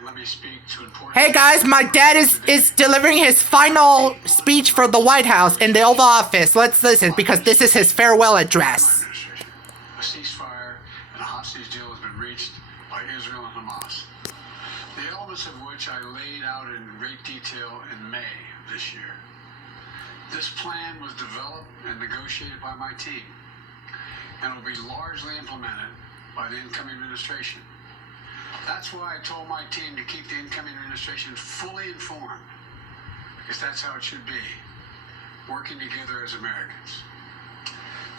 and let me speak to important... Hey guys, my dad is delivering his final speech for the White House in the Oval Office. Let's listen because this is his farewell address. A ceasefire and a hostage deal has been reached by Israel and Hamas, the elements of which I laid out in great detail in May of this year. This plan was developed and negotiated by my team and will be largely implemented by the incoming administration. That's why I told my team to keep the incoming administration fully informed, because that's how it should be, working together as Americans.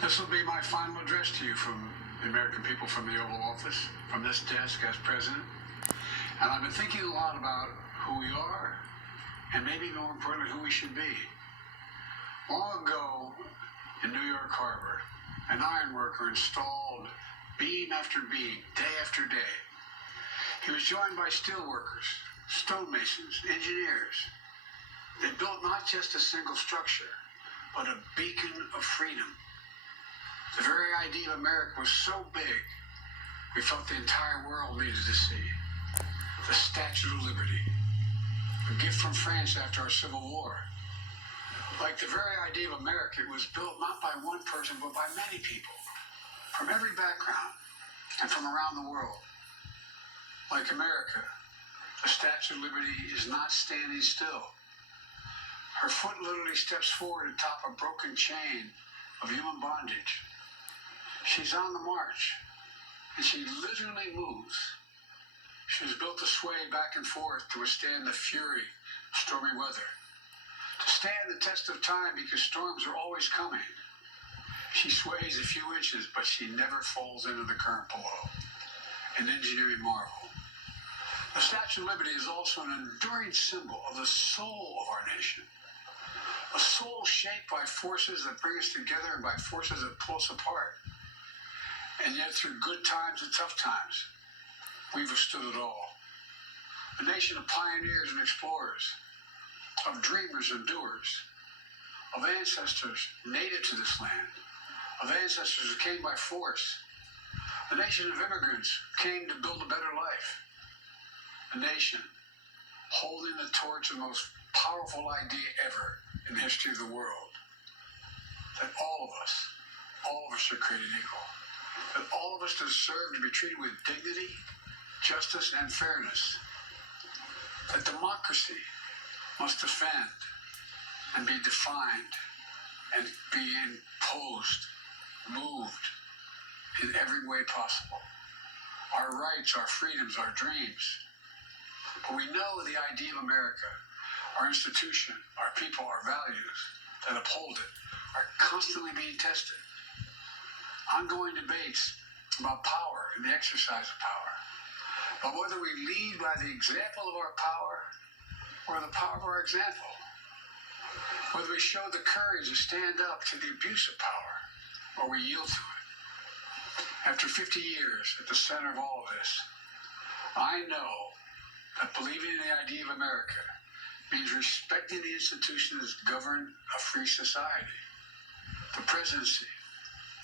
This will be my final address to you from the American people, from the Oval Office, from this desk as president. And I've been thinking a lot about who we are, and maybe more importantly, who we should be. Long ago, in New York Harbor, an iron worker installed beam after beam, day after day. He was joined by steel workers, stonemasons, engineers. They built not just a single structure, but a beacon of freedom. The very idea of America was so big, we felt the entire world needed to see. The Statue of Liberty, a gift from France after our Civil War. Like the very idea of America, it was built not by one person, but by many people, from every background and from around the world. Like America, the Statue of Liberty is not standing still. Her foot literally steps forward atop a broken chain of human bondage. She's on the march, and she literally moves. She was built to sway back and forth to withstand the fury of stormy weather, to stand the test of time because storms are always coming. She sways a few inches, but she never falls into the current below. An engineering marvel. The Statue of Liberty is also an enduring symbol of the soul of our nation. A soul shaped by forces that bring us together and by forces that pull us apart. And yet through good times and tough times, we've withstood it all. A nation of pioneers and explorers, of dreamers and doers, of ancestors native to this land, of ancestors who came by force, a nation of immigrants who came to build a better life, a nation holding the torch of the most powerful idea ever in the history of the world, that all of us are created equal, that all of us deserve to be treated with dignity, justice, and fairness, that democracy must defend and be defined and be imposed, moved in every way possible. Our rights, our freedoms, our dreams. But we know the idea of America, our institution, our people, our values that uphold it are constantly being tested. Ongoing debates about power and the exercise of power. But whether we lead by the example of our power or the power of our example, whether we show the courage to stand up to the abuse of power or we yield to it. After 50 years at the center of all of this, I know that believing in the idea of America means respecting the institutions that govern a free society. The presidency,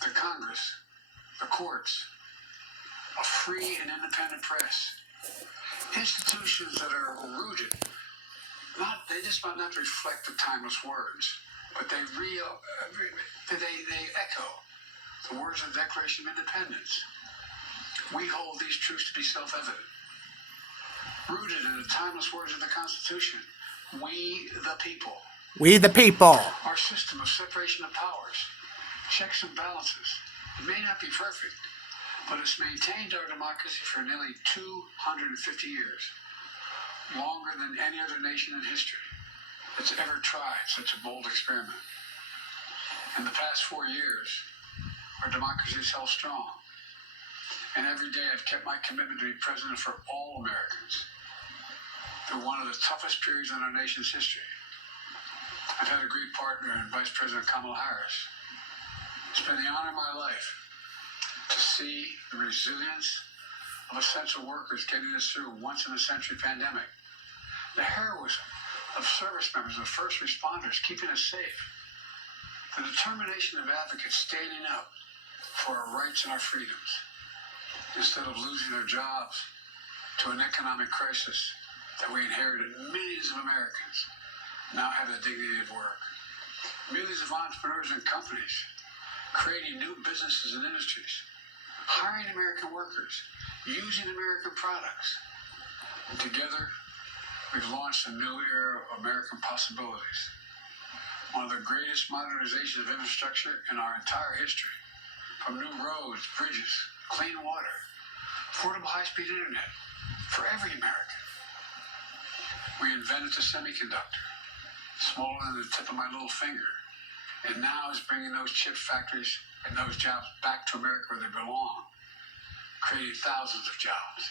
the Congress, the courts, a free and independent press. Institutions that are rooted, they just might not reflect the timeless words, but they echo the words of the Declaration of Independence. We hold these truths to be self-evident. Rooted in the timeless words of the Constitution, we the people. We the people. Our system of separation of powers, checks and balances. It may not be perfect, but it's maintained our democracy for nearly 250 years, longer than any other nation in history that's ever tried such a bold experiment. In the past 4 years, our democracy is held strong, and every day I've kept my commitment to be president for all Americans through one of the toughest periods in our nation's history. I've had a great partner in Vice President Kamala Harris. It's been the honor of my life to see the resilience of essential workers getting us through a once-in-a-century pandemic. The heroism of service members and first responders keeping us safe. The determination of advocates standing up for our rights and our freedoms instead of losing their jobs to an economic crisis that we inherited, millions of Americans now have the dignity of work. Millions of entrepreneurs and companies creating new businesses and industries, hiring American workers, using American products. And together, we've launched a new era of American possibilities. One of the greatest modernizations of infrastructure in our entire history. From new roads, bridges, clean water, affordable high-speed internet for every American. We invented the semiconductor, smaller than the tip of my little finger, and now is bringing those chip factories and those jobs back to America where they belong, creating thousands of jobs.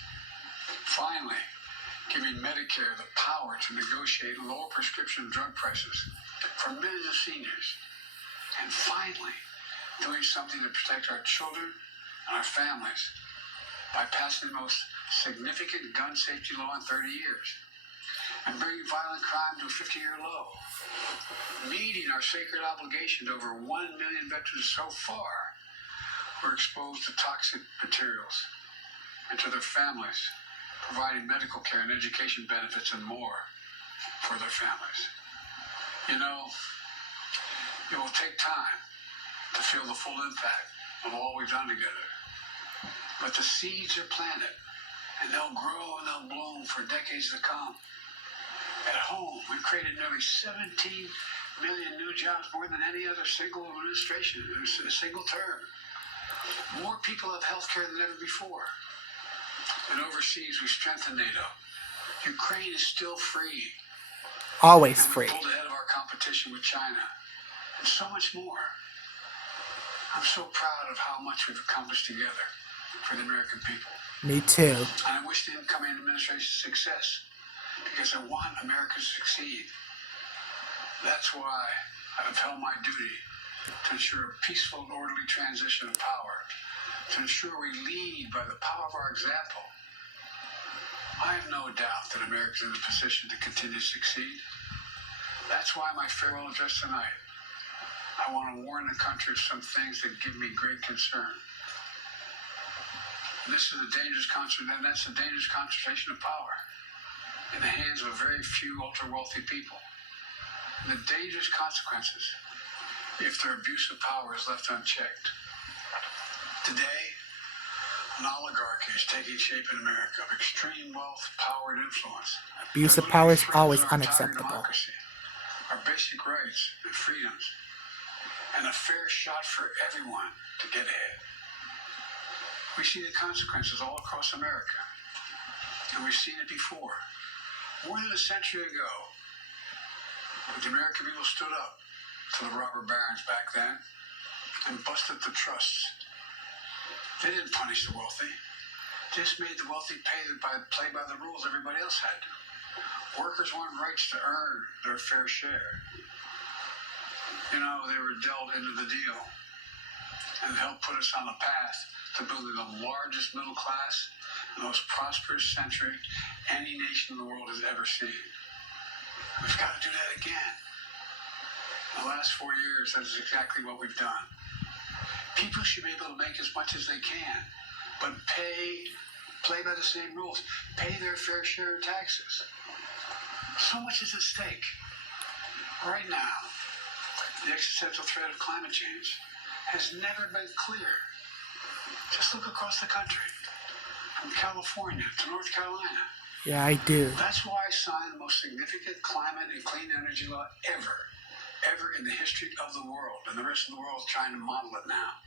Finally, giving Medicare the power to negotiate lower prescription drug prices for millions of seniors. And finally, doing something to protect our children and our families by passing the most significant gun safety law in 30 years and bringing violent crime to a 50-year low, meeting our sacred obligation to over 1 million veterans so far who are exposed to toxic materials, and to their families, providing medical care and education benefits and more for their families. You know, it will take time to feel the full impact of all we've done together. But the seeds are planted, and they'll grow and they'll bloom for decades to come. At home, we've created nearly 17 million new jobs, more than any other single administration in a single term. More people have health care than ever before. And overseas, we strengthened NATO. Ukraine is still free. Always And we free. pulled ahead of our competition with China. And so much more. I'm so proud of how much we've accomplished together for the American people. Me too. And I wish the incoming administration success, because I want America to succeed. That's why I have held my duty to ensure a peaceful and orderly transition of power, to ensure we lead by the power of our example. I have no doubt that America is in a position to continue to succeed. That's why my farewell address tonight, I want to warn the country of some things that give me great concern. This is a dangerous concentration, and that's a dangerous concentration of power in the hands of a very few ultra-wealthy people. And the dangerous consequences if their abuse of power is left unchecked. Today, an oligarchy is taking shape in America of extreme wealth, power, and influence. Abuse of power is always unacceptable. Our basic rights and freedoms, and a fair shot for everyone to get ahead. We see the consequences all across America, and we've seen it before. More than a century ago, the American people stood up to the robber barons back then and busted the trusts. They didn't punish the wealthy. They just made the wealthy play by the rules everybody else had to. Workers want rights to earn their fair share. You know, they were dealt into the deal, and it helped put us on a path to building the largest middle class, the most prosperous century any nation in the world has ever seen. We've got to do that again. In the last 4 years, that is exactly what we've done. People should be able to make as much as they can, but play by the same rules, pay their fair share of taxes. So much is at stake. Right now, the existential threat of climate change has never been clearer. Just look across the country, from California to North Carolina. Yeah, I do. That's why I signed the most significant climate and clean energy law ever in the history of the world. And the rest of the world is trying to model it now.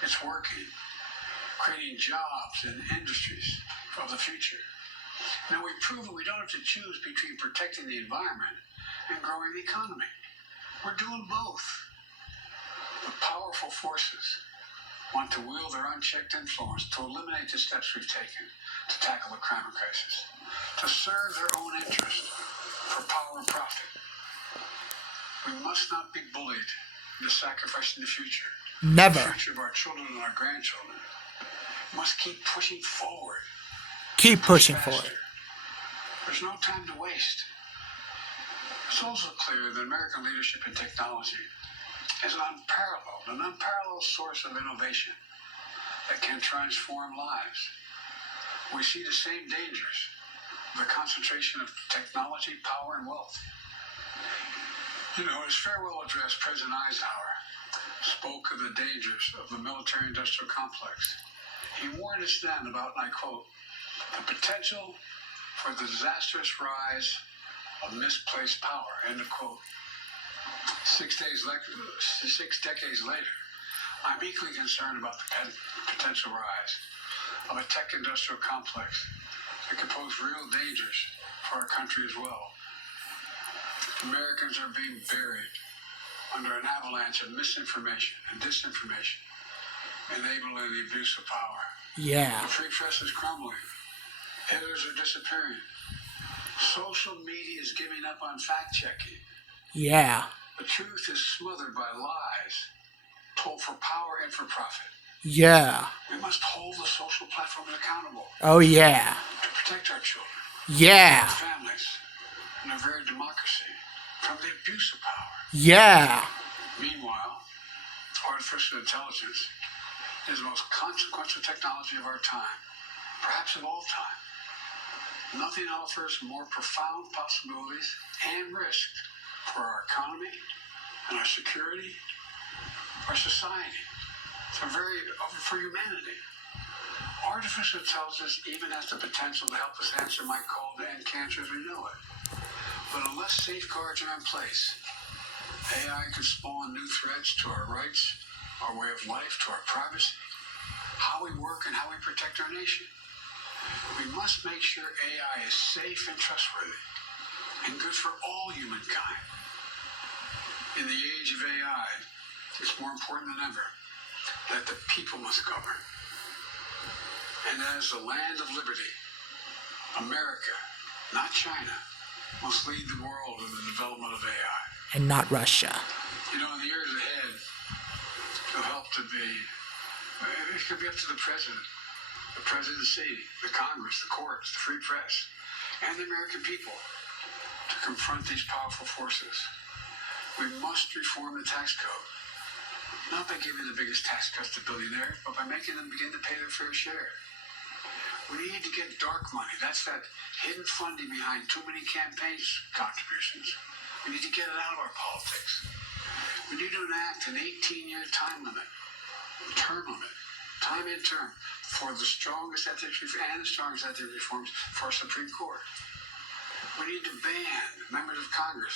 It's working, creating jobs and industries of the future. Now, we've proven we don't have to choose between protecting the environment and growing the economy. We're doing both. The powerful forces want to wield their unchecked influence to eliminate the steps we've taken to tackle the climate crisis, to serve their own interest for power and profit. We must not be bullied into sacrificing the future. Never. The future of our children and our grandchildren. We must keep pushing forward. Keep pushing Faster. forward. There's no time to waste. It's also clear that American leadership in technology is an unparalleled source of innovation that can transform lives. We see the same dangers, the concentration of technology, power, and wealth. You know, in his farewell address, President Eisenhower spoke of the dangers of the military-industrial complex. He warned us then about, and I quote, the potential for the disastrous rise of misplaced power, end of quote. 6 decades later, I'm equally concerned about the potential rise of a tech-industrial complex that could pose real dangers for our country as well. Americans are being buried under an avalanche of misinformation and disinformation, enabling the abuse of power. Yeah. The free press is crumbling. Editors are disappearing. Social media is giving up on fact-checking. Yeah. The truth is smothered by lies told for power and for profit. Yeah. We must hold the social platforms accountable Oh, yeah. to protect our children, Yeah. our families, and our very democracy from the abuse of power. Yeah. Meanwhile, artificial intelligence is the most consequential technology of our time, perhaps of all time. Nothing offers more profound possibilities and risks for our economy and our security, our society, for humanity. Artificial intelligence even has the potential to help us answer my call to end cancer as we know it. But unless safeguards are in place, AI could spawn new threats to our rights, our way of life, to our privacy, how we work, and how we protect our nation. We must make sure AI is safe and trustworthy and good for all humankind. In the age of AI, it's more important than ever that the people must govern. And as the land of liberty, America, not China, must lead the world in the development of AI. And not Russia. You know, in the years ahead, it could be up to the presidency, the Congress, the courts, the free press, and the American people to confront these powerful forces. We must reform the tax code, not by giving the biggest tax cuts to billionaires, but by making them begin to pay their fair share. We need to get dark money. That's that hidden funding behind too many campaign contributions. We need to get it out of our politics. We need to enact an 18-year term limit, time in term, for the strongest ethics reforms for our Supreme Court. We need to ban members of Congress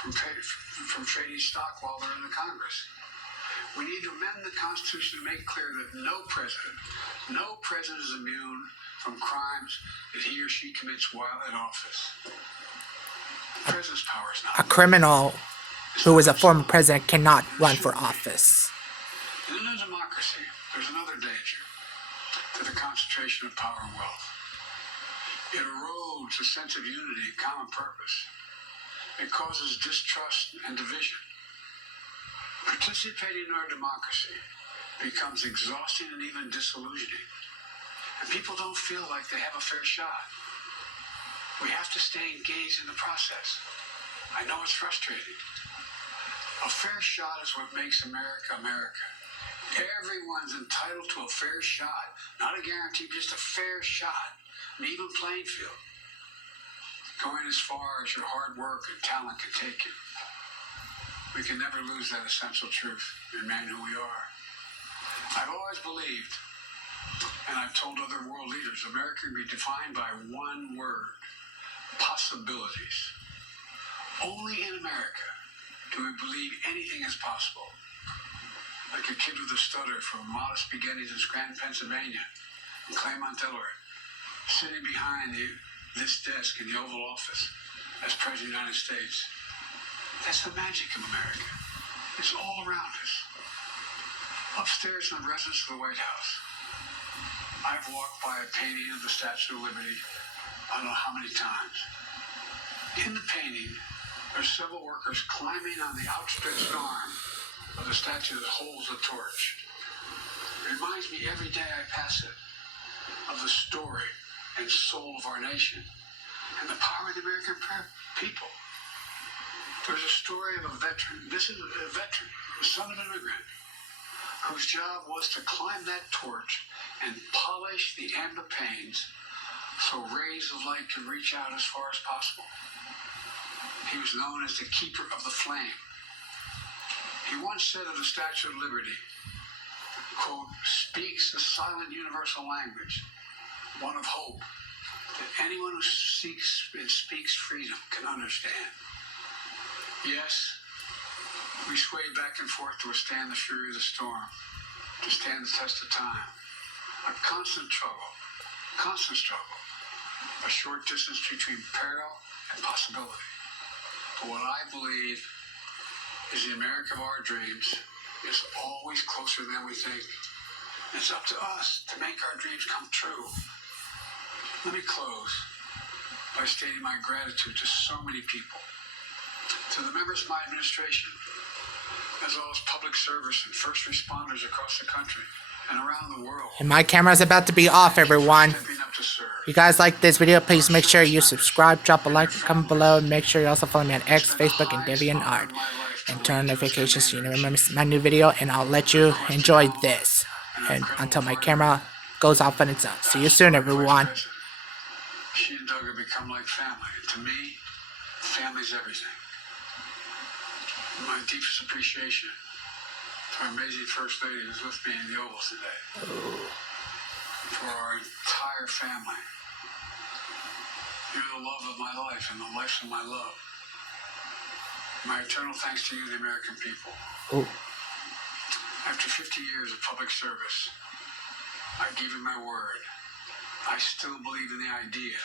from trading stock while they're in the Congress. We need to amend the Constitution to make clear that no president is immune from crimes that he or she commits while in office. The president's power is not. A criminal who is a former president cannot run for office. In a democracy, there's another danger to the concentration of power and wealth. It erodes a sense of unity and common purpose. It causes distrust and division. Participating in our democracy becomes exhausting and even disillusioning. And people don't feel like they have a fair shot. We have to stay engaged in the process. I know it's frustrating. A fair shot is what makes America, America. Everyone's entitled to a fair shot. Not a guarantee, just a fair shot. An even playing field. Going as far as your hard work and talent can take you. We can never lose that essential truth, remain who we are. I've always believed, and I've told other world leaders, America can be defined by one word: possibilities. Only in America do we believe anything is possible. Like a kid with a stutter from modest beginnings in Scranton, Pennsylvania, and Claremont, Delaware, sitting behind this desk in the Oval Office as President of the United States. That's the magic of America. It's all around us. Upstairs in the residence of the White House, I've walked by a painting of the Statue of Liberty I don't know how many times. In the painting, there's several workers climbing on the outstretched arm of the statue that holds the torch. It reminds me every day I pass it of the story and soul of our nation and the power of the American people. There's a story of a veteran. This is a veteran, the son of an immigrant, whose job was to climb that torch and polish the amber panes so rays of light can reach out as far as possible. He was known as the keeper of the flame. He once said of the Statue of Liberty, quote, speaks a silent universal language, one of hope, that anyone who seeks and speaks freedom can understand. Yes, we swayed back and forth to withstand the fury of the storm, to stand the test of time. A constant struggle, a short distance between peril and possibility. But what I believe is the America of our dreams is always closer than we think. It's up to us to make our dreams come true. Let me close by stating my gratitude to so many people, to the members of my administration, as well as public service and first responders across the country and around the world. And my camera's about to be off, everyone. Stepping up to serve. If you guys like this video, please make sure you subscribe, drop a like, and comment below, and make sure you also follow me on X, Facebook, and DeviantArt. And turn on notifications so you never miss my new video, and I'll let you enjoy this. And until my camera goes off on its own. See you soon, everyone. She and Doug have become like family. And to me, family's everything. My deepest appreciation to our amazing First Lady who's with me in the Oval today. For our entire family. You're the love of my life and the life of my love. My eternal thanks to you, the American people. Ooh. After 50 years of public service, I give you my word. I still believe in the idea